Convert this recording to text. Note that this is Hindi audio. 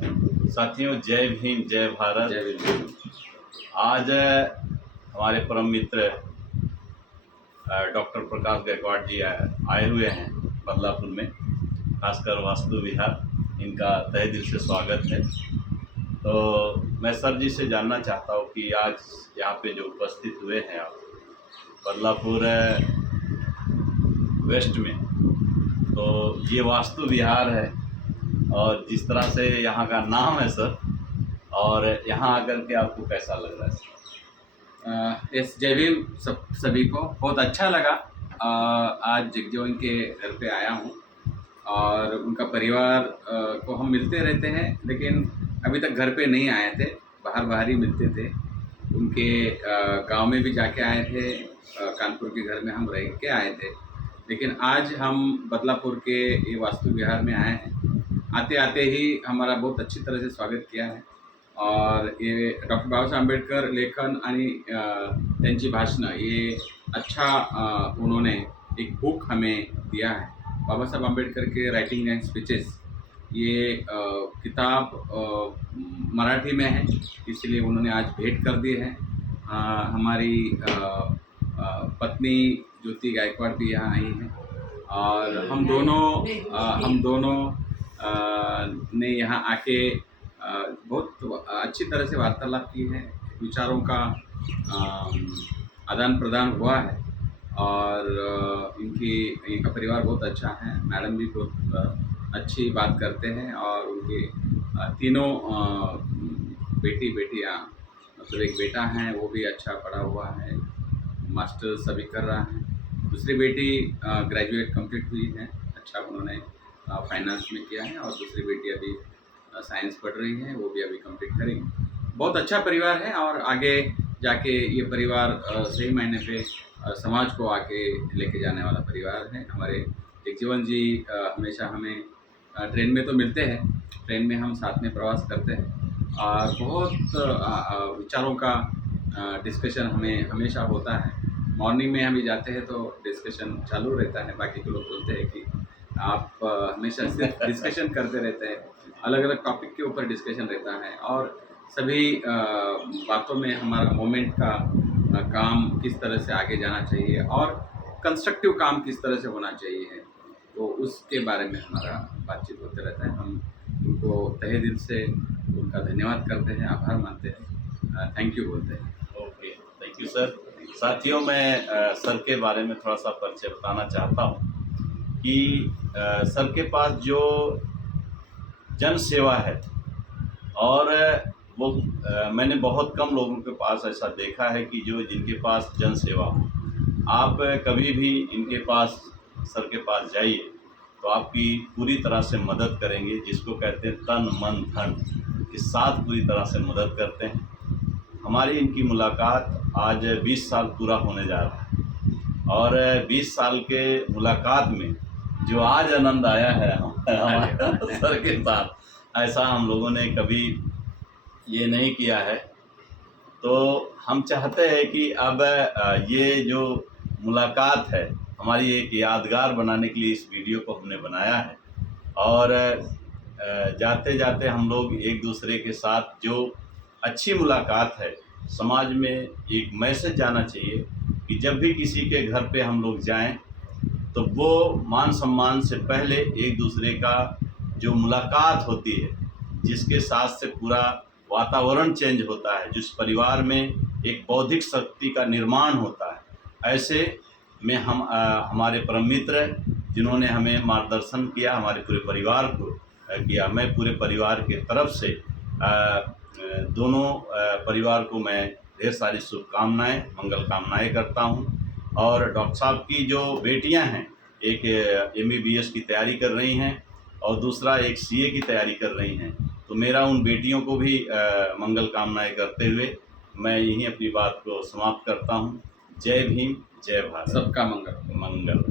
साथियों, जय भीम, जय भारत। जय भीम। आज हमारे परम मित्र डॉक्टर प्रकाश गायकवाड़ जी आए हुए हैं बदलापुर में, खासकर वास्तु विहार। इनका तहे दिल से स्वागत है। तो मैं सर जी से जानना चाहता हूँ कि आज यहाँ पे जो उपस्थित हुए हैं आप बदलापुर वेस्ट में, तो ये वास्तु विहार है और जिस तरह से यहाँ का नाम है सर, और यहाँ आकर के आपको कैसा लग रहा है सर? यस, जय भीम सभी को। बहुत अच्छा लगा। आज जगजीवन के घर पे आया हूँ और उनका परिवार को हम मिलते रहते हैं, लेकिन अभी तक घर पे नहीं आए थे, बाहर ही मिलते थे। उनके गांव में भी जाके आए थे, कानपुर के घर में हम रह के आए थे, लेकिन आज हम बदलापुर के ये वास्तु विहार में आए हैं। आते आते ही हमारा बहुत अच्छी तरह से स्वागत किया है और ये डॉक्टर बाबासाहेब आंबेडकर लेखन आणि त्यांची भाषणं ये अच्छा उन्होंने एक बुक हमें दिया है, बाबा साहब आम्बेडकर के राइटिंग एंड स्पीचेस। ये किताब मराठी में है, इसलिए उन्होंने आज भेंट कर दी है। हमारी पत्नी ज्योति गायकवाड़ भी यहाँ आई हैं और हम दोनों ने यहाँ आके बहुत अच्छी तरह से वार्तालाप की है, विचारों का आदान प्रदान हुआ है और इनका परिवार बहुत अच्छा है। मैडम भी बहुत अच्छी बात करते हैं और उनके तीनों बेटियाँ, मतलब एक बेटा है वो भी अच्छा पढ़ा हुआ है, मास्टर्स अभी कर रहा है। दूसरी बेटी ग्रेजुएट कंप्लीट हुई है, अच्छा उन्होंने फाइनेंस में किया है, और दूसरी बेटी अभी साइंस पढ़ रही है, वो भी अभी कंप्लीट करेंगी। बहुत अच्छा परिवार है और आगे जाके ये परिवार सही मायने पे समाज को आके लेके जाने वाला परिवार है। हमारे जगजीवन जी हमेशा हमें ट्रेन में तो मिलते हैं, ट्रेन में हम साथ में प्रवास करते हैं और बहुत विचारों का डिस्कशन हमें हमेशा होता है। मॉर्निंग में हम जाते हैं तो डिस्कशन चालू रहता है। बाकी के लोग बोलते हैं कि आप हमेशा सिर्फ डिस्कशन करते रहते हैं, अलग अलग टॉपिक के ऊपर डिस्कशन रहता है और सभी बातों में हमारा मोमेंट का काम किस तरह से आगे जाना चाहिए और कंस्ट्रक्टिव काम किस तरह से होना चाहिए, तो उसके बारे में हमारा बातचीत होते रहता है। हम उनको तहे दिल से उनका धन्यवाद करते हैं, आभार मानते हैं, थैंक यू बोलते हैं। Okay, thank you sir. साथियों, मैं सर के बारे में थोड़ा सा परिचय बताना चाहता हूँ कि सर के पास जो जन सेवा है, और वो मैंने बहुत कम लोगों के पास ऐसा देखा है कि जिनके पास जन सेवा हो। आप कभी भी इनके पास, सर के पास जाइए तो आपकी पूरी तरह से मदद करेंगे, जिसको कहते हैं तन मन धन के साथ पूरी तरह से मदद करते हैं। हमारी इनकी मुलाकात आज 20 साल पूरा होने जा रहा है और 20 साल के मुलाकात में जो आज आनंद आया है हमारे सर के साथ, ऐसा हम लोगों ने कभी ये नहीं किया है। तो हम चाहते हैं कि अब ये जो मुलाकात है हमारी एक यादगार बनाने के लिए इस वीडियो को हमने बनाया है और जाते जाते हम लोग एक दूसरे के साथ जो अच्छी मुलाकात है, समाज में एक मैसेज जाना चाहिए कि जब भी किसी के घर पे हम लोग जाएं तो वो मान सम्मान से पहले एक दूसरे का जो मुलाकात होती है, जिसके साथ से पूरा वातावरण चेंज होता है, जिस परिवार में एक बौद्धिक शक्ति का निर्माण होता है, ऐसे में हम हमारे परम मित्र जिन्होंने हमें मार्गदर्शन किया, हमारे पूरे परिवार को किया, मैं पूरे परिवार के तरफ से दोनों परिवार को मैं ढेर सारी शुभकामनाएं, मंगल कामनाएं करता हूं। और डॉक्टर साहब की जो बेटियां हैं, एक MBBS की तैयारी कर रही हैं और दूसरा एक CA की तैयारी कर रही हैं, तो मेरा उन बेटियों को भी मंगल कामनाएं करते हुए मैं यहीं अपनी बात को समाप्त करता हूं। जय भीम, जय भारत। सबका मंगल। मंगल।